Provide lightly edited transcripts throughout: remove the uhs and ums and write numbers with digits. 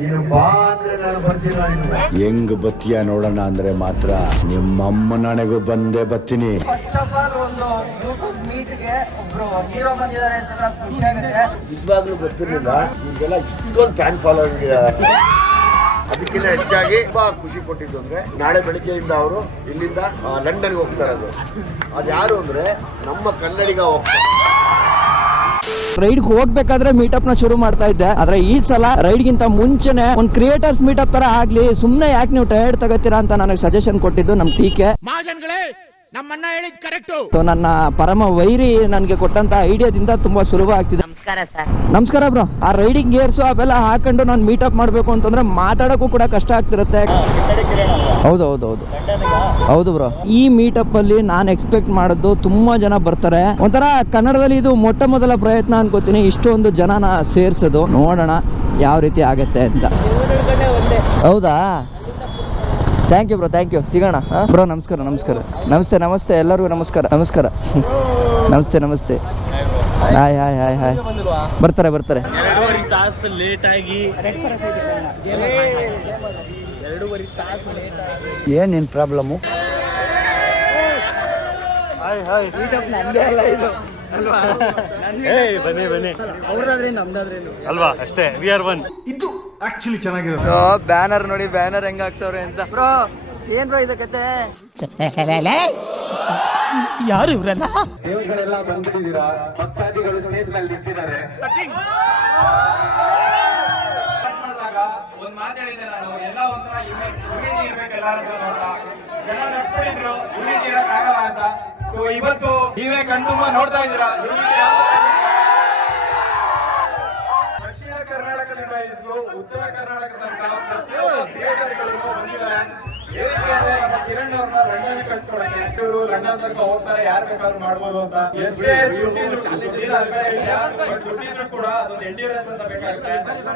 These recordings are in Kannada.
ನೀನು ಬಾ ಅಂದ್ರೆ ನಾನು ಬರ್ತೀನ. ಹೆಂಗ್ ಬತ್ತೀಯ ನೋಡೋಣ ಅಂದ್ರೆ ಮಾತ್ರ ನಿಮ್ಮಮ್ಮ ನನಗೂ ಬಂದೇ ಬತ್ತೀನಿ. ಫಸ್ಟ್ ಆಫ್ ಆಲ್ ಒಂದು ಯೂಟ್ಯೂಬ್ ಮೀಟ್ಗೆ ಒಬ್ರು ಹೀರೋ ಬಂದಿದ್ದಾರೆ ಅಂತ ಖುಷಿ ಆಗುತ್ತೆ. ನಿಜವಾಗ್ಲೂ ಗೊತ್ತಿರಲಿಲ್ಲ ಈಗೆಲ್ಲ ಇಷ್ಟೊಂದು ಫ್ಯಾನ್ ಫಾಲೋವಿಂಗ್. ಅದಕ್ಕಿಂತ ಹೆಚ್ಚಾಗಿ ತುಂಬಾ ಖುಷಿ ಕೊಟ್ಟಿದ್ದು ಅಂದ್ರೆ ನಾಳೆ ಬೆಳಿಗ್ಗೆಯಿಂದ ಅವರು ಇಲ್ಲಿಂದ ಲಂಡನ್ಗೆ ಹೋಗ್ತಾರೆ. ಅದು ಯಾರು ಅಂದ್ರೆ ನಮ್ಮ ಕನ್ನಡಿಗ ಹೋಗ್ತಾರೆ. ರೈಡ್ ಹೋಗ್ಬೇಕಾದ್ರೆ ಮೀಟಪ್ ನ ಶುರು ಮಾಡ್ತಾ ಇದ್ದೆ, ಆದ್ರೆ ಈ ಸಲ ರೈಡ್ ಗಿಂತ ಮುಂಚೆನೆ ಒಂದು ಕ್ರಿಯೇಟರ್ಸ್ ಮೀಟಪ್ ತರ ಆಗ್ಲಿ, ಸುಮ್ನೆ ಯಾಕೆ ನೀವು ಟೈರ್ಡ್ ತಗೋತೀರಾ ಅಂತ ನನಗೆ ಸಜೆಷನ್ ಕೊಟ್ಟಿದ್ದು ನಮ್ ಟೀಕೆ. ನಮ್ಮನ್ನ ಹೇಳಿದ್ ಕರೆಕ್ಟ್. ನನ್ನ ಪರಮ ವೈರಿ ನನ್ಗೆ ಕೊಟ್ಟಂತ ಐಡಿಯಾದಿಂದ ತುಂಬಾ ಸುಲಭ ಆಗ್ತಿದೆ. ನಮಸ್ಕಾರ ಸರ್. ನಮಸ್ಕಾರ ಬ್ರೋ. ಆ ರೈಡಿಂಗ್ ಗೇರ್ಸ್ ಅವೆಲ್ಲ ಹಾಕೊಂಡು ನಾನು ಮೀಟಪ್ ಮಾಡ್ಬೇಕು ಅಂತಂದ್ರೆ ಮಾತಾಡೋಕ್ಕೂ ಕೂಡ ಕಷ್ಟ ಆಗ್ತಿರುತ್ತೆ. ಹೌದು ಬ್ರೋ. ಈ ಮೀಟಪ್ ಅಲ್ಲಿ ನಾನು ಎಕ್ಸ್ಪೆಕ್ಟ್ ಮಾಡಿದ್ದು ತುಂಬಾ ಜನ ಬರ್ತಾರೆ. ಒಂಥರ ಕನ್ನಡದಲ್ಲಿ ಇದು ಮೊಟ್ಟ ಮೊದಲ ಪ್ರಯತ್ನ ಅನ್ಕೋತೀನಿ ಇಷ್ಟೊಂದು ಜನನ ಸೇರ್ಸೋದು. ನೋಡೋಣ ಯಾವ ರೀತಿ ಆಗತ್ತೆ ಅಂತ. ಹೌದಾ, thank you bro, thank you. ಸಿಗೋಣ ಬ್ರೋ. ನಮಸ್ಕಾರ. ನಮಸ್ತೆ ಎಲ್ಲರಿಗೂ ನಮಸ್ಕಾರ. ನಮಸ್ತೆ. ಹಾಯ್. ಬರ್ತಾರೆ 2.5 ತಾಸು ಲೇಟ್ ಆಗಿ. ಏನ್ ನಿನ್ ಪ್ರಾಬ್ಲಮ್ಮು? ಬನ್ನಿ ಅಲ್ವಾ, ಅಷ್ಟೇ. We are one. ಇದು ಆಕ್ಚುಲಿ ಚೆನ್ನಾಗಿರೋದು. ಬ್ಯಾನರ್ ನೋಡಿ, ಬ್ಯಾನರ್ ಹೆಂಗ್ ಹಾಕ್ಸವ್ರೆ ಅಂತ. ಬ್ರೋ ಏನ್ ಬ್ರೋ ಇದು ಕತೆ? ಯಾರು ಇವ್ರಲ್ಲ? ದೇವರುಗಳೆಲ್ಲ ಬಂದಿದ್ದೀರಾ, ಭಕ್ತಾದಿಗಳು ಸ್ಟೇಜ್ ಮೇಲೆ ನಿಂತಿದ್ದಾರೆ. ಒಂದ್ ಮಾತಾಡಿದೆ ನಾನು, ಎಲ್ಲ ಒಂಥರ ಯೂನಿಟಿ ಇರ್ಬೇಕು ಎಲ್ಲಾದ್ರೂ ಅಂತ. ಜನ ನಡ್ಕೊಂಡಿದ್ರು ಯೂನಿಟಿ ಇರಕ್ಕಾಗಲ್ಲ ಅಂತ. ಸೊ ಇವತ್ತು ನೀವೇ ಕಣ್ತುಂಬ ನೋಡ್ತಾ ಇದ್ದೀರಾ. ದಕ್ಷಿಣ ಕರ್ನಾಟಕದಿಂದ ಇದ್ದು ಉತ್ತರ ಕರ್ನಾಟಕದಿಂದ ಪ್ರತಿಯೊಬ್ಬ ಕ್ರಿಯೇಟರ್ಗಳು ಬಂದಿದ್ದಾರೆ. ಕಿರಣ್ ಅವ್ರನ್ನ ಲಂಡನ್ ಕಳ್ಸ್ಕೊಳಕ್ಕೆ, ಇವರು ಲಂಡನ್ ತನಕ ಹೋಗ್ತಾರೆ, ಯಾರು ಬೇಕಾದ್ರೂ ಮಾಡ್ಬೋದು ಅಂತ. ದುಡ್ಡಿದ್ರು ಕೂಡ ಅದೊಂದು ಎಂಡ್ಯೂರೆನ್ಸ್ ಅಂತ ಬೇಕಾಗುತ್ತೆ.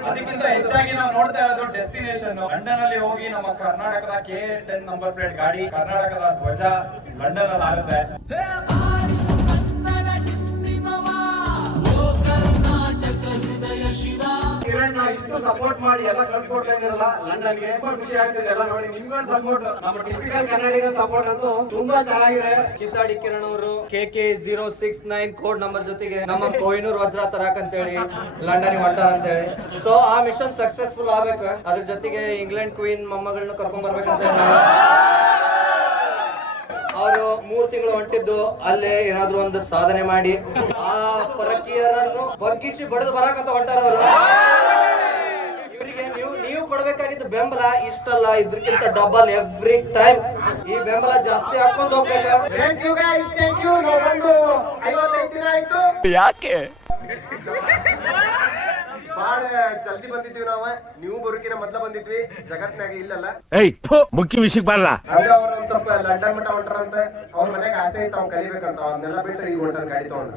ಅದಕ್ಕಿಂತ ಹೆಚ್ಚಾಗಿ ನಾವು ನೋಡ್ತಾ ಇರೋದು ಡೆಸ್ಟಿನೇಷನ್. ಲಂಡನ್ ಅಲ್ಲಿ ಹೋಗಿ ನಮ್ಮ ಕರ್ನಾಟಕದ K10 ನಂಬರ್ ಪ್ಲೇಟ್ ಗಾಡಿ, ಕರ್ನಾಟಕದ ಧ್ವಜ ಲಂಡನ್ ಅಲ್ಲಿ ಆಗುತ್ತೆ. ಕಿರಣ್ ಇಷ್ಟು ಸಪೋರ್ಟ್ ಮಾಡಿ ಎಲ್ಲ ಕಳ್ಸಿಕೊಡ್ತಾ ಇದ್ದೀರಲ್ಲ ಲಂಡನ್ಗೆ, ತುಂಬಾ ಖುಷಿ ಆಗ್ತಿದೆ ಎಲ್ಲ ನೋಡಿ. ನಿಮ್ಗಳ ಸಪೋರ್ಟ್, ನಮ್ಮ ಟಿಪಿಕಲ್ ಕನ್ನಡಿಗ ಸಪೋರ್ಟ್ ಅಂತೂ ತುಂಬಾ ಚೆನ್ನಾಗಿದೆ. ಕಿತ್ತಾಡಿ ಕಿರಣ್ ಅವರು KK069 ಕೋಡ್ ನಂಬರ್ ಜೊತೆಗೆ ನಮ್ಮ ಕೊಹಿನೂರ್ ವಜ್ರ ತರಾಕ್ ಅಂತೇಳಿ ಲಂಡನ್ ಹೊಂಟಾರ ಅಂತೇಳಿ. ಸೊ ಆ ಮಿಷನ್ ಸಕ್ಸಸ್ಫುಲ್ ಆಗ್ಬೇಕು. ಅದ್ರ ಜೊತೆಗೆ ಇಂಗ್ಲೆಂಡ್ ಕ್ವೀನ್ ಮೊಮ್ಮಗಳನ್ನ ಕರ್ಕೊಂಡ್ ಬರ್ಬೇಕಂತ ಅವರು 3 ತಿಂಗಳು ಹೊಂಟಿದ್ದು ಅಲ್ಲೇ ಏನಾದ್ರು ಒಂದು ಸಾಧನೆ ಮಾಡಿ ಆ ಪರಕೀಯರನ್ನು ಬಗ್ಗಿಸಿ ಬಡದು ಬರಕಂತ ಹೊಂಟಾರ ಅವರು. ಇವರಿಗೆ ನೀವು ಕೊಡ್ಬೇಕಾಗಿದ್ದು ಬೆಂಬಲ ಇಷ್ಟಲ್ಲ, ಇದ್ರಕ್ಕಿಂತ ಡಬಲ್ ಎವ್ರಿ ಟೈಮ್. ಈ ಬೆಂಬಲ ಜಾಸ್ತಿ ಹಾಕೊಂಡು ಹೋಗ್ಬೇಕು. Thank you guys, thank you. ನಾವು ಬಂದು 55 ದಿನ ಆಯ್ತು. ಯಾಕೆ ಬಹಳ ಜಲ್ದಿ ಬಂದಿದ್ವಿ ನಾವು. ನೀವು ಬರೋಕಿನ ಮೊದ್ಲ ಬಂದಿದ್ವಿ. ಜಗತ್ನಾಗ ಇಲ್ಲಲ್ಲ. ಮುಖ್ಯ ವಿಷಯಕ್ಕೆ ಬರಲ್ಲ. ಅದೇ ಅವ್ರು ಒಂದ್ ಸ್ವಲ್ಪ ಲಂಡನ್ ಮಟ್ಟ ಹೊಂಟಾರಂತ. ಅವ್ರ ಮನೆಗೆ ಆಸೆ ಐತೆ ಅವ್ನು ಕಲಿಬೇಕಂತ. ಅದನ್ನೆಲ್ಲ ಬಿಟ್ಟು ಈಗ ಹೊಂಟಾರ ಗಾಡಿ ತಗೊಂಡು.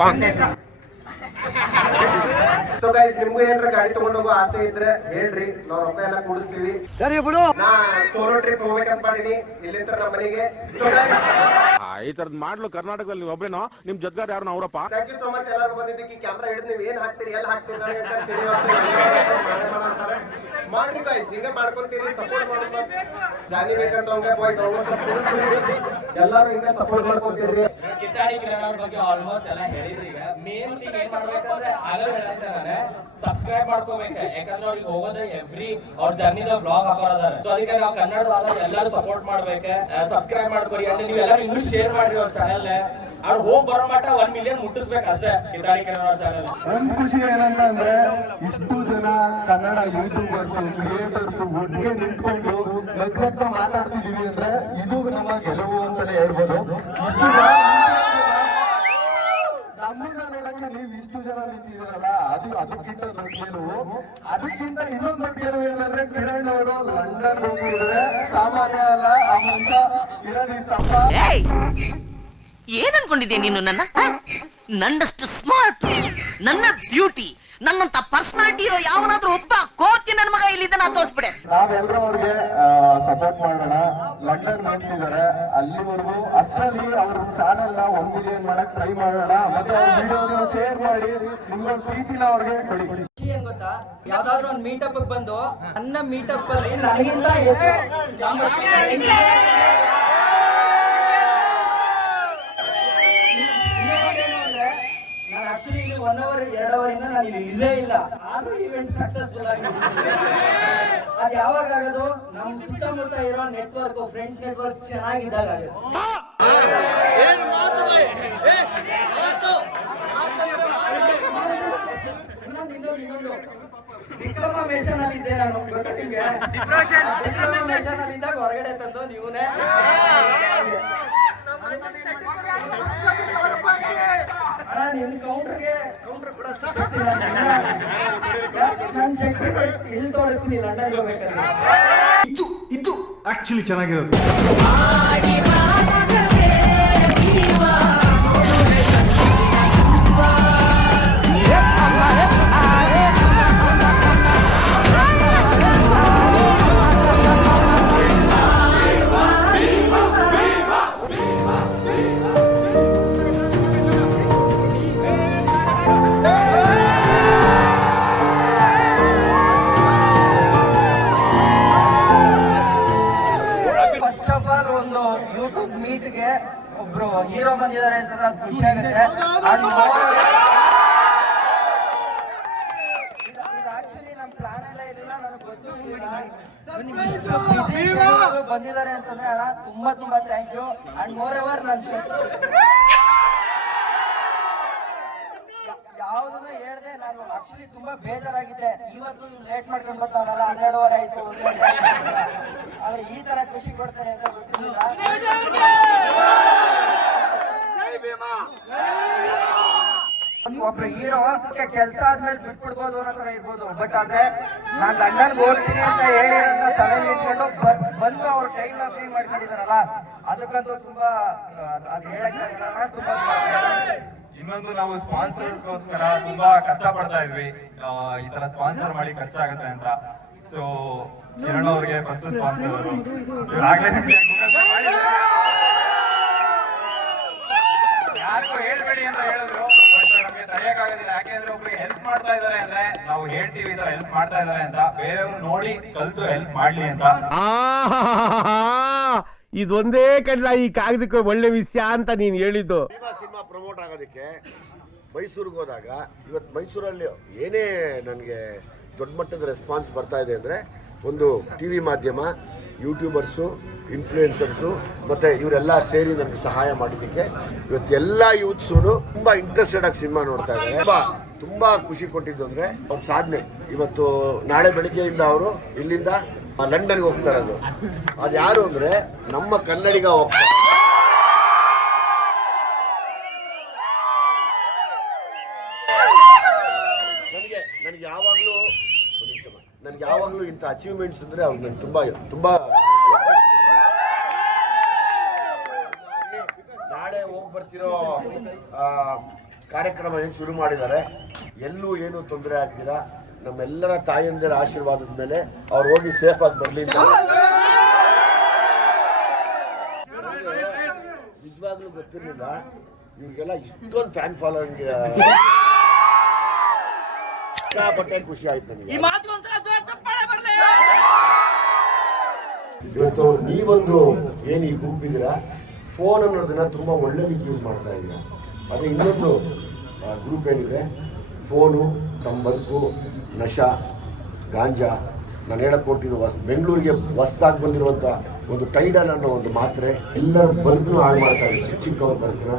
ಸೊ ಗೈಸ್, ನಿಮ್ಗೂ ಏನ್ರ ಗಾಡಿ ತಗೊಂಡೋಗೋ ಆಸೆ ಇದ್ರೆ ಹೇಳ್ರಿ, ನಾವ್ ರೊಕ್ಕ ಎಲ್ಲ ಕೂಡಿಸ್ತೀವಿ. ಸರಿ ಬಿಡು. ನಾ ಸೋಲೋ ಟ್ರಿಪ್ ಹೋಗ್ಬೇಕಂತ ಮಾಡೀನಿ ಇಲ್ಲಿಂದ ನಮ್ಮ ಮನೆಗೆ. ಸೊ ಈ ತರದ್ ಮಾಡ್ಲು ಕರ್ನಾಟಕದಲ್ಲಿ ನೀವು ಒಬ್ರೇನೋ, ನಿಮ್ ಜೊತೆಗಾರ ಯಾರು ಅವರಪ್ಪ. ಥ್ಯಾಂಕ್ ಯು ಸೋ ಮಚ್ ಎಲ್ಲರಿಗೂ ಬಂದಿದ್ದಕ್ಕೆ. ಕ್ಯಾಮ್ರಾ ಹಿಡಿದು ನೀವು ಏನ್ ಹಾಕ್ತೀರಿ, ಎಲ್ಲ ಹಾಕ್ತೀರಿ ನನಗೆ ಅಂತ ಮಾಡ್ತಾರೆ. ಮಾಡ್ರಿ ಗೈಸ್, ಹಿಂಗೆ ಮಾಡ್ಕೊಂತೀರಿ, ಸಪೋರ್ಟ್ ಮಾಡೋದು. ಜಾನಿ ಬೇಕಂತ ಹಂಗೆ ಬಾಯ್ಸ್ ಎಲ್ಲರೂ ಹಿಂಗೆ ಸಪೋರ್ಟ್ ಮಾಡ್ಕೊಂತೀರಿ. ಕಿತ್ತಾಡಿ ಕಿರಣ್ ಅವ್ರ ಬಗ್ಗೆ ಆಲ್ಮೋಸ್ಟ್ ಎಲ್ಲ ಹೇಳಿದ್ರಿ. ಈಗ ಮೇನ್ ಥಿಂಗ್ ಏನ್ ಮಾಡ್ಬೇಕಂದ್ರೆ ಆಗಲೇ ಹೇಳ್ತಾರೆ, ಸಬ್ಸ್ಕ್ರೈಬ್ ಮಾಡ್ಕೋಬೇಕು. ಯಾಕಂದ್ರೆ ಅವ್ರಿಗೆ ಹೋಗೋದ ಎವ್ರಿ ಅವ್ರ ಜರ್ನಿದ ಬ್ಲಾಗ್ ಹಾಕೋದಾರೆ. ಸೊ ಅದಕ್ಕೆ ನಾವು ಕನ್ನಡದ ಎಲ್ಲರೂ ಸಪೋರ್ಟ್ ಮಾಡ್ಬೇಕು. ಸಬ್ಸ್ಕ್ರೈಬ್ ಮಾಡ್ಕೊರಿ. ಅಂದ್ರೆ ನೀವೆಲ್ಲರೂ ಇನ್ನೂ ಶೇರ್ ಮಾಡ್ರಿ ಅವ್ರ ಚಾನೆಲ್. ಅವ್ರು ಹೋಗಿ ಬರೋ ಮಟ್ಟ 1 ಮಿಲಿಯನ್ ಮುಟ್ಟಿಸ್ಬೇಕು ಅಷ್ಟೇ ಕಿತ್ತಾಡಿ ಕಿರಣ್ ಅವ್ರ ಚಾನೆಲ್. ಒಂದ್ ಖುಷಿ ಏನಂತಂದ್ರೆ ಇಷ್ಟು ಜನ ಕನ್ನಡ ಯೂಟ್ಯೂಬರ್ಸ್, ಕ್ರಿಯೇಟರ್ಸ್ ಒಟ್ಟಿಗೆ ನಿಂತ್ಕೊಂಡು ಲೆಕ್ಕ ಮಾತಾಡ್ತಿದೀವಿ ಅಂದ್ರೆ ಇದು ನಮ್ಮ ಗೆಲುವು ಅಂತಾನೆ ಹೇಳ್ಬೋದು. ಇಷ್ಟು ಜನ ನಮ್ಮನ್ನ ನೋಡಕ್ಕೆ ನೀವು ಇಷ್ಟು ಜನ ನಿಂತಿದ್ದೀರಲ್ಲ, ಅದಕ್ಕಿಂತ ದೊಡ್ಡ ಗೆಲುವು. ಅದಕ್ಕಿಂತ ಇನ್ನೊಂದು ದೊಡ್ಡ ಗೆಲುವು ಏನಂದ್ರೆ ಕಿರಣ್ ಅವರು ಲಂಡನ್ ಹೋಗಿದ್ರೆ ಸಾಮಾನ್ಯ ಅಲ್ಲ. ಆ ಮನುಷ್ಯ ಇರೋದು ಇಷ್ಟಪ್ಪ. ಏನ್ ಅನ್ಕೊಂಡಿದ್ದೆ ನೀನು? ನನ್ನಷ್ಟು ಸ್ಮಾರ್ಟ್, ನನ್ನ ಬ್ಯೂಟಿ, ನನ್ನಂತ ಪರ್ಸನಾಲಿಟಿ ಇರೋ ಯಾವನಾದ್ರೂ ಒಬ್ಬ ಕೋತಿ ನನ್ನ ಮಗ ಇಲ್ಲಿದ್ದಾನ ತೋರಿಸ್ಬಿಡೆ. ನಾವೆಲ್ಲರೂ ಅವ್ರಿಗೆ ಸಪೋರ್ಟ್ ಮಾಡೋಣ. ಲಂಡನ್ ಮಾಡ್ತಿದ್ದಾರೆ, ಅಲ್ಲಿವರೆಗೂ ಅಷ್ಟರಲ್ಲಿ ಅವ್ರ ಚಾನೆಲ್ ನ 1 ಮಿಲಿಯನ್ ಮಾಡಕ್ ಟ್ರೈ ಮಾಡೋಣ. ಮತ್ತೆ ಅವ್ರ ವಿಡಿಯೋನ ಶೇರ್ ಮಾಡಿ, ನಿಮ್ಮ ಪ್ರೀತಿನ ಅವ್ರಿಗೆ ಕೊಡಿ. ಗೊತ್ತಾ, ಯಾವ್ದಾದ್ರು ಒಂದು ಮೀಟಪ್ ಬಂದು ನನ್ನ ಮೀಟಪ್ ಅಲ್ಲಿ ನನಗಿಂತ ಹೆಚ್ಚು ನಾನು ಆಕ್ಚುಲಿ ಇಲ್ಲಿ 1 hour 2 hour ಇಂದ ನಾನು ಇಲ್ಲಿ ಇಲ್ಲೇ ಇಲ್ಲ, ಆದ್ರೂ ಈವೆಂಟ್ ಸಕ್ಸಸ್ಫುಲ್ ಆಗಿದೆ. ಅದು ಯಾವಾಗ ಆಗೋದು, ನಮ್ಮ ಸುತ್ತಮುತ್ತ ಇರೋ ನೆಟ್ವರ್ಕ್, ಫ್ರೆಂಡ್ಸ್ ನೆಟ್ವರ್ಕ್ ಚೆನ್ನಾಗಿದ್ದಾಗ ಆಗುತ್ತೆ. ಇನ್ನೊಂದು ಡಿಪ್ಲೊಮೇಷನ್ ಅಲ್ಲಿ ಇದ್ದೆ ನಾನು, ಗೊತ್ತಾ ನಿಮ್ಗೆ? ಡಿಪ್ಲೊಮೇಷನ್ ಅಲ್ಲಿ ಇದ್ದಾಗ ಹೊರಗಡೆ ತಂದು ನೀವುನೇ ನಿಮ್ ಕೌಂಟರ್ ಕೂಡ ಅಷ್ಟು ಶಕ್ತಿ ನನ್ನ ಶಕ್ತಿ ಇಲ್ಲಿ ತೋರಿಸ್ತೀನಿ ಲಂಡನ್ ಹೋಗ್ಬೇಕಾದ್ರೆ. ಇದು ಆಕ್ಚುಲಿ ಚೆನ್ನಾಗಿರೋದು. ಫಸ್ಟ್ ಆಫ್ ಆಲ್ ಒಂದು ಯೂಟ್ಯೂಬ್ ಮೀಟ್ಗೆ ಒಬ್ರು ಹೀರೋ ಬಂದಿದ್ದಾರೆ ಅಂತಂದ್ರೆ ಅದು ಖುಷಿ ಆಗುತ್ತೆ. ಆಕ್ಚುಲಿ ನಮ್ಮ ಪ್ಲಾನ್ ಎಲ್ಲ ಇರಲಿಲ್ಲ, ನನಗೆ ಗೊತ್ತಿರಲಿಲ್ಲ. ಬಂದಿದ್ದಾರೆ ಅಂತಂದ್ರೆ ಅಣ್ಣ ತುಂಬಾ ತುಂಬಾ thank you. And moreover ಯಾವುದನ್ನು ಹೇಳ್ದೆ, ನಾನು ಆಕ್ಚುಲಿ ತುಂಬಾ ಬೇಜಾರಾಗಿದ್ದೆ. ಇವತ್ತು ಲೇಟ್ ಮಾಡ್ಕೊಂಡು ಬರ್ತಾವಲ್ಲ, 12 ಆಯ್ತು, ಆದ್ರೆ ಈ ತರ ಖುಷಿ ಕೊಡ್ತಾರೆ ಅಂತ ಗೊತ್ತಿರಲಿಲ್ಲ. ಒಬ್ರು ಹೀರೋ ಕೆಲಸ ಆದ್ಮೇಲೆ ಬಿಟ್ಬಿಡ್ಬೋದು ಅನ್ನೋ ತರ ಇರ್ಬೋದು, ಬಟ್ ಆದ್ರೆ ನಾನ್ ಲಂಡನ್ಗೆ ಹೋಗ್ತೀನಿ ಅಂತ ಹೇಳಿ ತಲೆಯಲ್ಲಿ ಇಟ್ಕೊಂಡು ಬಂದು ಅವ್ರ ಟೈಮ್ ಫ್ರೀ ಮಾಡ್ಕೊಂಡಿದಾರಲ್ಲ, ಅದಕ್ಕಂತೂ ತುಂಬಾ ಅದು ಹೇಳಕ್ ತುಂಬಾ. ಇನ್ನೊಂದು, ನಾವು ಸ್ಪಾನ್ಸರ್ಸ್ಗೋಸ್ಕರ ತುಂಬಾ ಕಷ್ಟ ಪಡ್ತಾ ಇದ್ವಿ, ಈ ತರ ಸ್ಪಾನ್ಸರ್ ಮಾಡಿ ಖರ್ಚಾಗುತ್ತೆ ಅಂತ. ಸೊ ಕಿರಣ್ ಅವ್ರಿಗೆ ಫಸ್ಟ್ ಸ್ಪಾನ್ಸರ್ ಯಾರಿಗೂ ಹೇಳ್ಬೇಡಿ ಅಂತ ಹೇಳಿದ್ರು, ಬಟ್ ನಮಗೆ ತಡೆಯಕ್ಕಾಗೋದಿಲ್ಲ. ಯಾಕೆಂದ್ರೆ ಒಬ್ರಿಗೆ ಹೆಲ್ಪ್ ಮಾಡ್ತಾ ಇದಾರೆ ಅಂದ್ರೆ ನಾವು ಹೇಳ್ತೀವಿ ಈ ತರ ಹೆಲ್ಪ್ ಮಾಡ್ತಾ ಇದಾರೆ ಅಂತ, ಬೇರೆಯವ್ರು ನೋಡಿ ಕಲ್ತು ಹೆಲ್ಪ್ ಮಾಡ್ಲಿ ಅಂತ. ಇದೊಂದೇ ಕಡ್ಲ ಈ ಕಾಗದಕ್ಕೆ ಒಳ್ಳೆ ವಿಷಯ ಅಂತ ನೀನ್ ಹೇಳಿದ್ದು. ಸಿನಿಮಾ ಪ್ರಮೋಟ್ ಆಗೋದಕ್ಕೆ ಮೈಸೂರಿಗೆ ಹೋದಾಗ, ಇವತ್ತು ಮೈಸೂರಲ್ಲಿ ಏನೇ ನನಗೆ ದೊಡ್ಡ ಮಟ್ಟದ ರೆಸ್ಪಾನ್ಸ್ ಬರ್ತಾ ಇದೆ ಅಂದರೆ, ಒಂದು ಟಿ ವಿ ಮಾಧ್ಯಮ, ಯೂಟ್ಯೂಬರ್ಸು, ಇನ್ಫ್ಲೂಯೆನ್ಸರ್ಸು ಮತ್ತು ಇವರೆಲ್ಲ ಸೇರಿ ನನಗೆ ಸಹಾಯ ಮಾಡಿದ್ದಕ್ಕೆ ಇವತ್ತು ಎಲ್ಲ ಯೂತ್ಸೂ ತುಂಬ ಇಂಟ್ರೆಸ್ಟೆಡ್ ಆಗಿ ಸಿನಿಮಾ ನೋಡ್ತಾ ಇದ್ದಾರೆ. ತುಂಬ ಖುಷಿ ಕೊಟ್ಟಿದ್ದು ಅಂದರೆ ಅವ್ರ ಸಾಧನೆ. ಇವತ್ತು ನಾಳೆ ಬೆಳಗ್ಗೆಯಿಂದ ಅವರು ಇಲ್ಲಿಂದ ಲಂಡನ್ಗೆ ಹೋಗ್ತಾ ಇರೋದು. ಅದು ಯಾರು ಅಂದರೆ ನಮ್ಮ ಕನ್ನಡಿಗ ಹೋಗ್ತಾರೆ. ನನಗೆ ಯಾವಾಗಲೂ ಇಂಥ ಅಚೀವ್ಮೆಂಟ್ಸ್ ಅಂದರೆ ಅವ್ರು ನನಗೆ ತುಂಬ ನಾಳೆ ಹೋಗಿ ಬರ್ತಿರೋ ಕಾರ್ಯಕ್ರಮ ಏನು ಶುರು ಮಾಡಿದ್ದಾರೆ, ಎಲ್ಲೂ ಏನೂ ತೊಂದರೆ ಆಗ್ತೀರಾ, ನಮ್ಮೆಲ್ಲರ ತಾಯಂದಿರ ಆಶೀರ್ವಾದದ ಮೇಲೆ ಅವ್ರು ಹೋಗಿ ಸೇಫ್ ಆಗಿ ಬರಲಿ ಅಂತ. ನಿಜವಾಗ್ಲೂ ಗೊತ್ತಿರಲಿಲ್ಲ ಇವ್ರಿಗೆಲ್ಲ ಇಷ್ಟೊಂದು ಫ್ಯಾನ್ ಫಾಲೋಯಿಂಗ್. ಬಟ್ಟೆ ಖುಷಿ ಆಯ್ತು ನನಗೆ. ಇವತ್ತು ನೀವೊಂದು ಏನು ಈ ಗ್ರೂಪ್ ಇದ್ದೀರಾ, ಫೋನ್ ಅನ್ನೋದನ್ನ ತುಂಬ ಒಳ್ಳೆದಕ್ಕೆ ಯೂಸ್ ಮಾಡ್ತಾ ಇದ್ದೀರಾ. ಅದೇ ಇನ್ನೊಂದು ಗ್ರೂಪ್ ಏನಿದೆ, ಫೋನು ತಮ್ಮ ಬದುಕು, ನಶಾ, ಗಾಂಜಾ, ನಾನು ಹೇಳಕ್ಕೆ ಕೊಟ್ಟಿರೋ ಬೆಂಗಳೂರಿಗೆ ಹೊಸ್ದಾಗಿ ಬಂದಿರುವಂಥ ಒಂದು ಟೈಡಲ್ ಅನ್ನೋ ಒಂದು ಮಾತ್ರೆ ಎಲ್ಲರ ಬದುಕನ್ನು ಹಾಳು ಮಾಡ್ತಾ ಇದೆ, ಚಿಕ್ಕವ್ರ ಬದುಕನ್ನ.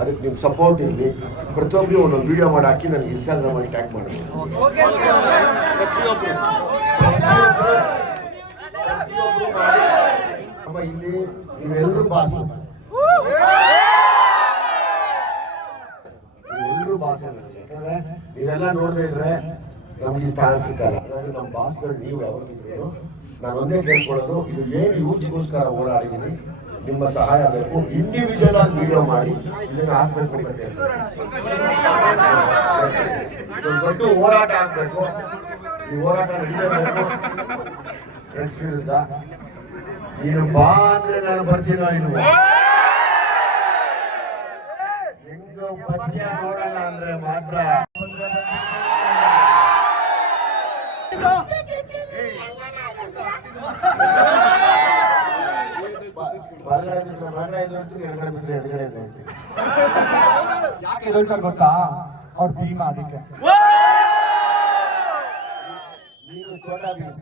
ಅದಕ್ಕೆ ನಿಮ್ಮ ಸಪೋರ್ಟ್ ಇರಲಿ. ಪ್ರತಿಯೊಬ್ಬರು ಒಂದೊಂದು ವಿಡಿಯೋ ಮಾಡಿ ಹಾಕಿ ನನಗೆ ಇನ್ಸ್ಟಾಗ್ರಾಮಲ್ಲಿ ಟ್ಯಾಗ್ ಮಾಡಿ. ಪ್ರತಿಯೊಬ್ಬರು ಮಾಡಿ. ಅಮ್ಮ ಇಲ್ಲಿ ನೀವೆಲ್ಲರೂ ಬಾಸು, ನೀವೆಲ್ಲರೂ ಬಾಸು. ಯಾಕಂದ್ರೆ ನೀವೆಲ್ಲ ನೋಡದೇ ಇದ್ರೆ ನಮ್ಗೆ ಈ ಸ್ಥಾನ ಸಿಕ್ಕಲ್ಲ. ಹಾಗಾಗಿ ನಮ್ಮ ಬಾಸ್ಗಳು ನೀವು ಯಾವತ್ತಿದ್ರು ನಾನು ಒಂದೇ ಕೇಳ್ಕೊಳ್ಳೋದು, ಇದು ಏನು ಯೂತ್ಗೋಸ್ಕರ ಓಡಾಡಿದ್ದೀನಿ, ನಿಮ್ಮ ಸಹಾಯ ಬೇಕು. ಇಂಡಿವಿಜುವಲ್ ಆಗಿ ವಿಡಿಯೋ ಮಾಡಿ ಇದನ್ನ ಹಾಕ್ಬೇಕು. ಇದೊಂದು ದೊಡ್ಡ ಹೋರಾಟ ಆಗ್ಬೇಕು. ಈ ಹೋರಾಟ ನಡೀಬೇಕು ಫ್ರೆಂಡ್ಸ್ ವಿರುದ್ಧ. ನೀನು ಬಾ ಅಂದ್ರೆ ನಾನು ಬರ್ತೀನೋ ಇಲ್ವೋ, ಹೆಂಗ ಬರ್ತೀಯ ನೋಡಲ್ಲ ಅಂದ್ರೆ ಮಾತ್ರ ಯಾಕೆ ಎದಳ್ತಾರೆ ಗೊತ್ತಾ? ಅವ್ರ ಭೀಮ ಅದಕ್ಕೆ. ನೀನು ಛೋಟಾ ಭೀಮ್.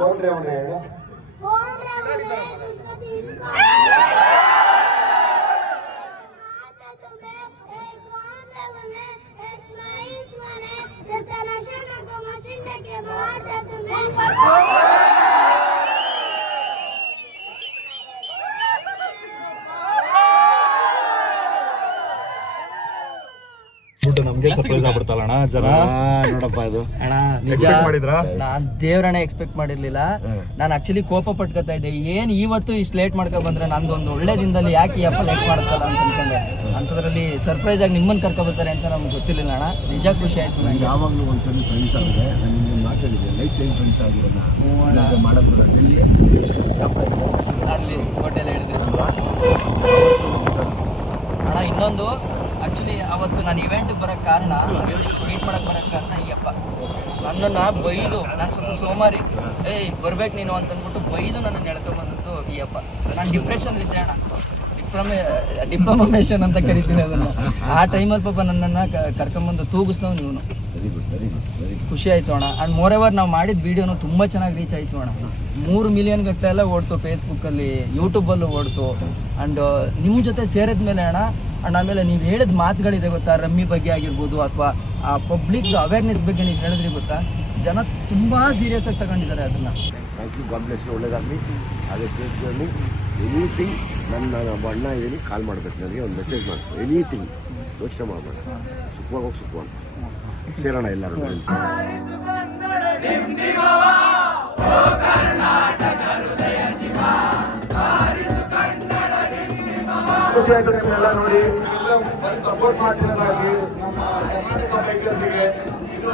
ಗೌಡ್ರೆ ಅವನೇ ಹೇಳು. ನಮ್ಗೆ ಸರ್ಪ್ರೈಸ್ ಆಗ್ಬಿಡ್ತಲ್ಲ ಜನ. ನೋಡಪ್ಪ ಇದು ಅಣ್ಣ ನಿಜ Expect ಮಾಡಿದ್ರಾ? ನಾನ್ ದೇವ್ರಣ್ಣ ಎಕ್ಸ್ಪೆಕ್ಟ್ ಮಾಡಿರ್ಲಿಲ್ಲ. ನಾನು ಆಕ್ಚುಲಿ ಕೋಪ ಪಟ್ಕೋತಾ ಇದ್ದೆ, ಏನ್ ಇವತ್ತು ಇಷ್ಟು ಲೇಟ್ ಮಾಡ್ಕೊ ಬಂದ್ರೆ ನಂದು ಒಂದು ಒಳ್ಳೆ ದಿನದಲ್ಲಿ ಯಾಕೆ ಈ ಅಪ್ಪ ಲೇಟ್ ಮಾಡ್ತಲ್ಲ ಅಂತ ಅನ್ಕೊಂಡೆ. ಅಂಥದ್ರಲ್ಲಿ ಸರ್ಪ್ರೈಸ್ ಆಗಿ ನಿಮ್ಮನ್ನ ಕರ್ಕೊಬರ್ತಾರೆ ಅಂತ ನಮ್ಗೆ ಗೊತ್ತಿರಲಿಲ್ಲ ಅಣ್ಣ. ನಿಜ ಖುಷಿ ಆಯ್ತು ನಂಗೆ. ಯಾವಾಗಲೂ ಒಂದ್ಸರಿ ಫ್ರೆಂಡ್ಸ್ ಆಗಿದೆ, ನಾನು ನಿಮ್ಗೆ ಮಾತಾಡಿದ್ದೆ, ಲೈಫ್ ಟೈಮ್ ಫ್ರೆಂಡ್ಸ್ ಆಗಿರೋಣ ಮಾಡೋದು ಅಲ್ಲಿ ಹೋಟೆಲ್ ಹೇಳಿದ್ರೆ ಅಣ್ಣ. ಇನ್ನೊಂದು ಆಕ್ಚುಲಿ ಅವತ್ತು ನಾನು ಇವೆಂಟ್ಗೆ ಬರೋಕ್ಕೆ ಕಾರಣ, ಮೀಟ್ ಮಾಡೋಕ್ಕೆ ಬರೋಕ್ಕೆ ಕಾರಣ ಈ ಅಪ್ಪ ನನ್ನನ್ನು ಬೈದು, ನಾನು ಸ್ವಲ್ಪ ಸೋಮಾರಿ, ಏಯ್ ಬರ್ಬೇಕು ನೀನು ಅಂತ ಅಂದ್ಬಿಟ್ಟು ಬೈದು ನನ್ನನ್ನು ಎಳ್ಕೊಂಬಂದದ್ದು ಈ ಅಪ್ಪ. ನಾನು ಡಿಪ್ರೆಷನ್ ಇದ್ದೆ ಅಣ್ಣ, ಡಿಪ್ಲೊಮೇಷನ್ ಅಂತ ಕರಿತೀನಿ ಅದನ್ನು. ಆ ಟೈಮಲ್ಲಿ ಪಾಪ ನನ್ನನ್ನು ಕರ್ಕೊಂಬಂದು ತೂಗಿಸ್ದವ್ ನೀವು. ಖುಷಿ ಆಯಿತು ಅಣ್ಣ. ಆ್ಯಂಡ್ ಮೋರ್ ಎವರ್ ನಾವು ಮಾಡಿದ ವೀಡಿಯೋನು ತುಂಬ ಚೆನ್ನಾಗಿ ರೀಚ್ ಆಯಿತು ಅಣ್ಣ. 3 ಮಿಲಿಯನ್ ಗಟ್ಟಲೆ ಎಲ್ಲ ಓಡ್ತು ಫೇಸ್ಬುಕ್ಕಲ್ಲಿ, ಯೂಟ್ಯೂಬಲ್ಲೂ ಓಡ್ತು. ಆ್ಯಂಡ್ ನಿಮ್ಮ ಜೊತೆ ಸೇರಿದ ಮೇಲೆ ಅಣ್ಣ, ಆ್ಯಂಡ್ ಆಮೇಲೆ ನೀವು ಹೇಳಿದ ಮಾತುಗಳಿದೆ ಗೊತ್ತಾ, ರಮ್ಮಿ ಬಗ್ಗೆ ಆಗಿರ್ಬೋದು ಅಥವಾ ಆ ಪಬ್ಲಿಕ್ ಅವೇರ್ನೆಸ್ ಬಗ್ಗೆ ನೀವು ಹೇಳಿದ್ರಿ ಗೊತ್ತಾ, ಜನ ತುಂಬ ಸೀರಿಯಸ್ ಆಗಿ ತಗೊಂಡಿದ್ದಾರೆ ಅದನ್ನು. Thank you, God bless you, ಒಳ್ಳೇದಾಗಲಿ. ಅದೇ ಸೇಫ್ ಜರ್ನಿ. ಎನಿಥಿಂಗ್ ನನ್ನ ಅಣ್ಣ ಇದ್ದೀನಿ, ಕಾಲ್ ಮಾಡಬೇಕು ನನಗೆ, ಒಂದು ಮೆಸೇಜ್ ಮಾಡಿಸು. ಎನಿಥಿಂಗ್ ಯೋಚನೆ ಮಾಡಬೇಡ, ಸುಖವಾಗಿ ಹೋಗಿ ಸುಖವಾಗಿ ಸೇರೋಣ ಎಲ್ಲರೂ. ಖುಷಿ ಆಯ್ತು ನಿಮ್ಮೆಲ್ಲ ನೋಡಿ, ಸಪೋರ್ಟ್ ಮಾಡ್ತಿರೋದಾಗಿ ನಮ್ಮ ಬೈಕರ್ಸ್ಗೆ. ಇದು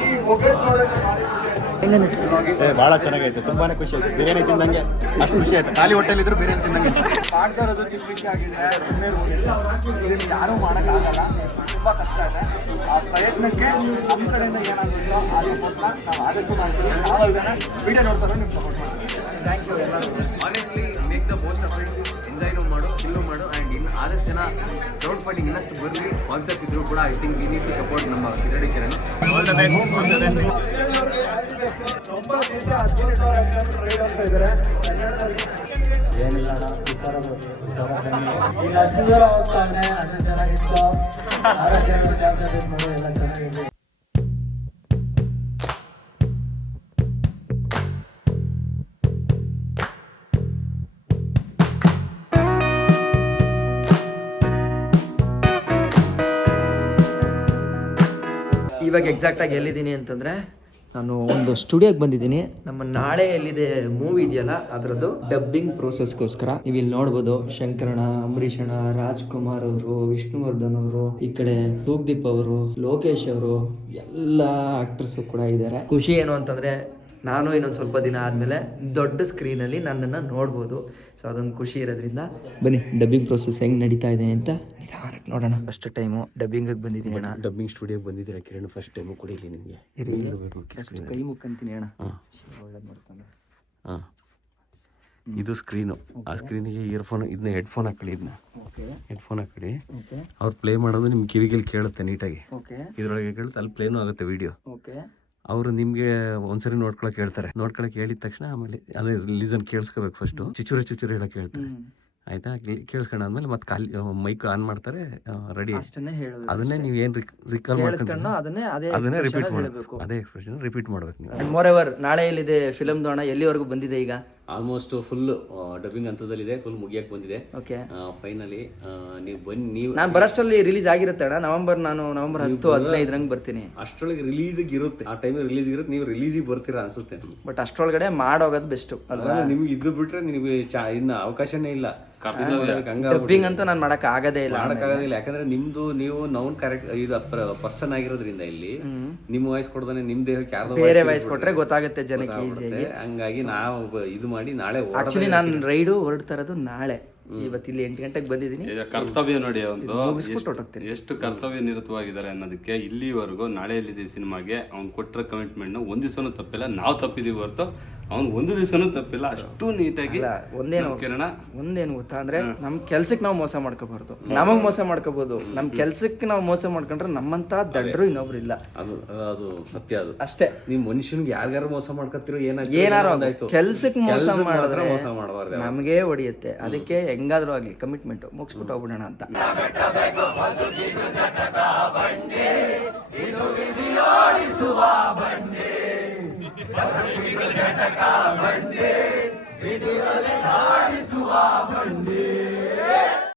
ಈ ಮೊಬೈಲ್ ನೋಡೋಕ್ಕೆ ಭಾರಿ ಖುಷಿ ಆಯ್ತು. ಭಾಳ ಚೆನ್ನಾಗೈತೆ, ತುಂಬಾನೇ ಖುಷಿ ಆಯ್ತು. ಬಿರಿಯಾನಿ ತಿಂದಂಗೆ ಅಷ್ಟು ಖುಷಿ ಆಯ್ತು. ಖಾಲಿ ಹೊಟ್ಟೆಲಿ ಇದ್ರು ಬಿರಿಯಾನಿ ತಿಂದಂಗೆ. ಮಾಡ್ತಾ ಇರೋದು ಚಿಕ್ಕ ವಿಷಯ ಆಗಿದೆ, ಸುಮ್ಮನೆ ಇದನ್ನು ಯಾರೂ ಮಾಡೋಕ್ಕಾಗಲ್ಲ, ತುಂಬ ಕಷ್ಟ ಇದೆ. ಆ ಪ್ರಯತ್ನಕ್ಕೆ ನಮ್ಮ ಕಡೆಯಿಂದ ಏನಾಗುತ್ತೋ ಆ ಸಪೋರ್ಟ್ನ ನಾವು ಆದಷ್ಟು ಮಾಡ್ತೀವಿ. ನಾವು ಇದನ್ನು ವಿಡಿಯೋ ನೋಡ್ತಾರೆ ನಿಮ್ಗೆ ಸಪೋರ್ಟ್ ಮಾಡ್ತೀವಿ. ಥ್ಯಾಂಕ್ ಯು ಎಲ್ಲರೂ. Honestly make the most of it, ಎಂಜಾಯ್ನೂ ಮಾಡು, ಚಿಲ್ಲು ಮಾಡು. ಆ್ಯಂಡ್ ಇನ್ನು ಆದಷ್ಟು ಜನ ಕ್ರೌಡ್ ಫಂಡಿಂಗ್ ಇನ್ನಷ್ಟು ಬರಲಿ. ಸ್ಪಾನ್ಸರ್ಸ್ ಇದ್ರು ಕೂಡ I think we need to support ನಮ್ಮ ಕಿರಡಿ ಕಿರಣ್. All the best. 9 ದಿವಸ 15,000 ರೈಡ್ ಆಗ್ತಾ ಇದ್ದಾರೆ ಏನಿಲ್ಲ ಈಗ 10 ದೂರ ಹೋಗ್ತಾನೆ. ಅದು ಚೆನ್ನಾಗಿತ್ತು, ಎಲ್ಲ ಚೆನ್ನಾಗಿದೆ. ಇವಾಗ ಎಕ್ಸಾಕ್ಟಾಗಿ ಎಲ್ಲಿದ್ದೀನಿ ಅಂತಂದರೆ, ನಾನು ಒಂದು ಸ್ಟುಡಿಯೋಗೆ ಬಂದಿದ್ದೀನಿ. ನಮ್ಮ ನಾಳೆ ಎಲ್ಲಿದೆ ಮೂವಿ ಇದೆಯಲ್ಲ ಅದರದ್ದು ಡಬ್ಬಿಂಗ್ ಪ್ರೋಸೆಸ್ಗೋಸ್ಕರ. ನೀವು ಇಲ್ಲಿ ನೋಡ್ಬೋದು, ಶಂಕರಣ್ಣ, ಅಂಬರೀಷ್ ಅಣ್ಣ, ರಾಜ್ಕುಮಾರ್ ಅವರು, ವಿಷ್ಣುವರ್ಧನ್ ಅವರು, ಈ ಕಡೆ ತೂಗ್ದೀಪ್ ಅವರು, ಲೋಕೇಶ್ ಅವರು, ಎಲ್ಲ ಆಕ್ಟರ್ಸು ಕೂಡ ಇದ್ದಾರೆ. ಖುಷಿ ಏನು ಅಂತಂದರೆ, ನಾನು ಇನ್ನೊಂದು ಸ್ವಲ್ಪ ದಿನ ಆದಮೇಲೆ ದೊಡ್ಡ ಸ್ಕ್ರೀನಲ್ಲಿ ನನ್ನನ್ನು ನೋಡ್ಬೋದು. ಸೊ ಅದೊಂದು ಖುಷಿ ಇರೋದ್ರಿಂದ ಬನ್ನಿ ಡಬ್ಬಿಂಗ್ ಪ್ರೋಸೆಸ್ ಹೆಂಗೆ ನಡೀತಾ ಇದೆ ಅಂತ ನಿಧಾನಕ್ಕೆ ನೋಡೋಣ. ಫಸ್ಟ್ ಟೈಮು ಡಬ್ಬಿಂಗಿಗೆ ಬಂದಿದ್ದೀನಿ ಅಣ್ಣ. ಡಬ್ಬಿಂಗ್ ಸ್ಟುಡಿಯೋಗೆ ಬಂದಿದ್ದೀರಾ ಕಿರಣ್? ಫಸ್ಟ್ ಟೈಮು ಕುಡಿಲಿ ನಿಮಗೆ. ಕೈ ಮುಕ್ಕಂತೀನಿ ಅಣ್ಣ. ಒಳ್ಳೇದು ಮಾಡ್ತಾನೆ. ಹಾಂ, ಇದು ಸ್ಕ್ರೀನು. ಆ ಸ್ಕ್ರೀನಿಗೆ ಇಯರ್ಫೋನ್, ಇದನ್ನ ಹೆಡ್ಫೋನ್ ಹಾಕೊಳ್ಳಿ. ಇದನ್ನ ಹೆಡ್ಫೋನ್ ಹಾಕೊಳ್ಳಿ. ಅವ್ರು ಪ್ಲೇ ಮಾಡೋದು ನಿಮ್ಮ ಕಿವಿಗೆ ಕೇಳುತ್ತೆ ನೀಟಾಗಿ. ಇದರೊಳಗೆ ಕೇಳುತ್ತೆ, ಅಲ್ಲಿ ಪ್ಲೇನೂ ಆಗುತ್ತೆ ವಿಡಿಯೋ. ಅವರು ನಿಮಗೆ ಒಂದ್ಸರಿ ನೋಡ್ಕೊಳಕ್ಕೆ ಹೇಳ್ತಾರೆ. ನೋಡ್ಕೊಳಕ್ಕೆ ಹೇಳಿದ ತಕ್ಷಣ ಆಮೇಲೆ ಅದೇ ರಿಲೀಸನ್ ಕೇಳಿಸ್ಕೋಬೇಕು. ಫಸ್ಟು ಚಿಚುರೆ ಹೇಳಕ್ಕೆ ಹೇಳ್ತಾರೆ. ಆಯ್ತಾ? ಕೇಳಿಸ್ಕೊಂಡಾದ್ಮೇಲೆ ಮತ್ತೆ ಖಾಲಿ ಮೈಕ್ ಆನ್ ಮಾಡ್ತಾರೆ, ರೆಡಿ. ಅದನ್ನೇ ನೀವು ಏನು ರಿಕಾಲ್ ಮಾಡ್ಕೊಂಡು ಅದನ್ನೇ ರಿಪೀಟ್ ಮಾಡಬೇಕು. ಅದೇ ಎಕ್ಸ್ಪ್ರೆಷನ್ ರಿಪೀಟ್ ಮಾಡ್ಬೇಕು ನೀವು. ಮೋರ್ ಎವರ್ ನಾಳೆ ಎಲ್ಲಿದೆ ಫಿಲಮ್ದು ಅಣ್ಣ? ಎಲ್ಲಿವರೆಗೂ ಬಂದಿದೆ ಈಗ? ಆಲ್ಮೋಸ್ಟ್ ಫುಲ್ ಡಬ್ಬಿಂಗ್ ಹಂತದಲ್ಲಿದೆ, ಫುಲ್ ಮುಗಿಯಕ್ಕೆ ಬಂದಿದೆ. ಓಕೆ, ಫೈನಲಿ ನೀವು ಬನ್ನಿ. ನೀವು ನಾನು ಬರೋಷ್ಟರಲ್ಲಿ ರಿಲೀಸ್ ಆಗಿರುತ್ತೆ ಅಣ್ಣ. ನವೆಂಬರ್ 10-15 ಬರ್ತೀನಿ. ಅಷ್ಟರೊಳಗೆ ರಿಲೀಸಿಗೆ ಇರುತ್ತೆ, ಆ ಟೈಮಿಗೆ ರಿಲೀಸ್ ಇರುತ್ತೆ. ನೀವು ರಿಲೀಸಿಗೆ ಬರ್ತೀರಾ ಅನ್ಸುತ್ತೆ. ಬಟ್ ಅಷ್ಟರೊಳಗಡೆ ಮಾಡೋಗೋದು ಬೆಸ್ಟ್ ಅಲ್ವಾ? ನಿಮ್ಗೆ ಇದು ಬಿಟ್ರೆ ನಿಮಗೆ ಇನ್ನು ಅವಕಾಶನೇ ಇಲ್ಲ. ಡಬ್ಬಿಂಗ್ ಅಂತ ನಾನು ಮಾಡಕ್ ಆಗೋದೇ ಇಲ್ಲ. ಯಾಕಂದ್ರೆ ನಿಮ್ದು ನೀವು ನೌನ್ ಕರೆಕ್ಟ್ ಇದು ಪರ್ಸನ್ ಆಗಿರೋದ್ರಿಂದ ಇಲ್ಲಿ ನಿಮ್ ವಾಯ್ಸ್ ಕೊಡ್ದಾನೆ ನಿಮ್ ದೇಹಕ್ಕೆ ಯಾರ್ದೋ ಬೇರೆ ವಾಯ್ಸ್ ಕೊಟ್ರೆ ಗೊತ್ತಾಗುತ್ತೆ ಜನಕ್ಕೆ ಈಸಿಯಾಗಿ. ಹಂಗಾಗಿ ನಾವು ಇದು ಮಾಡಿ ನಾಳೆ ಆಕ್ಚುಲಿ ನಾನು ರೈಡು ಹೊರಡ್ತಾ ಇರೋದು ನಾಳೆ. ಇವತ್ತು ಇಲ್ಲಿ 8 ಗಂಟೆಗೆ ಬಂದಿದ್ದೀನಿ. ಕರ್ತವ್ಯ ನೋಡಿ, ಒಂದು ಎಷ್ಟು ಕರ್ತವ್ಯ ನಿರತವಾಗಿದ್ದಾರೆ ಅನ್ನೋದಕ್ಕೆ. ಇಲ್ಲಿವರೆಗೂ ನಾಳೆ ಎಲ್ಲಿದೆ ಸಿನಿಮಾಗೆ ಅವ್ನು ಕೊಟ್ಟಿರೋ ಕಮಿಟ್ಮೆಂಟ್ನ ಒಂದ್ ದಿವಸನೂ ತಪ್ಪಿಲ್ಲ. ನಾವು ತಪ್ಪಿದೀವಿ ಹೊರತು ಅವ್ನು ಒಂದು ದಿವಸನೂ ತಪ್ಪಿಲ್ಲ, ಅಷ್ಟು ನೀಟಾಗಿ ಒಂದೇನು ಕಿರಣ ಒಂದೇನು ಗೊತ್ತಾ ಅಂದ್ರೆ ನಮ್ ಕೆಲ್ಸಕ್ಕೆ ನಾವು ಮೋಸ ಮಾಡ್ಕೋಬಾರ್ದು. ನಮಗ್ ಮೋಸ ಮಾಡ್ಕೋಬಹುದು, ನಮ್ ಕೆಲ್ಸಕ್ಕೆ ನಾವು ಮೋಸ ಮಾಡ್ಕೊಂಡ್ರೆ ನಮ್ಮಂತ ದಡ್ರು ಇನ್ನೊಬ್ರು ಇಲ್ಲ. ಅದು ಸತ್ಯ. ಅದು ಅಷ್ಟೇ. ನೀವು ಮನುಷ್ಯನ್ಗೆ ಯಾರ್ಯಾರು ಮೋಸ ಮಾಡ್ಕೊತಿರೋ ಏನಾರು ಕೆಲ್ಸಕ್ಕೆ ಮೋಸ ಮಾಡಿದ್ರೆ ಮೋಸ ಮಾಡಬಾರ್ದು, ನಮಗೆ ಹೊಡಿಯುತ್ತೆ. ಅದಕ್ಕೆ ಹೆಂಗಾದ್ರೂ ಆಗ್ಲಿ ಕಮಿಟ್ಮೆಂಟ್ ಮುಗಿಸ್ಬಿಟ್ಟು ಹೋಗ್ಬಿಡೋಣ ಅಂತ. ಬಂಡೆ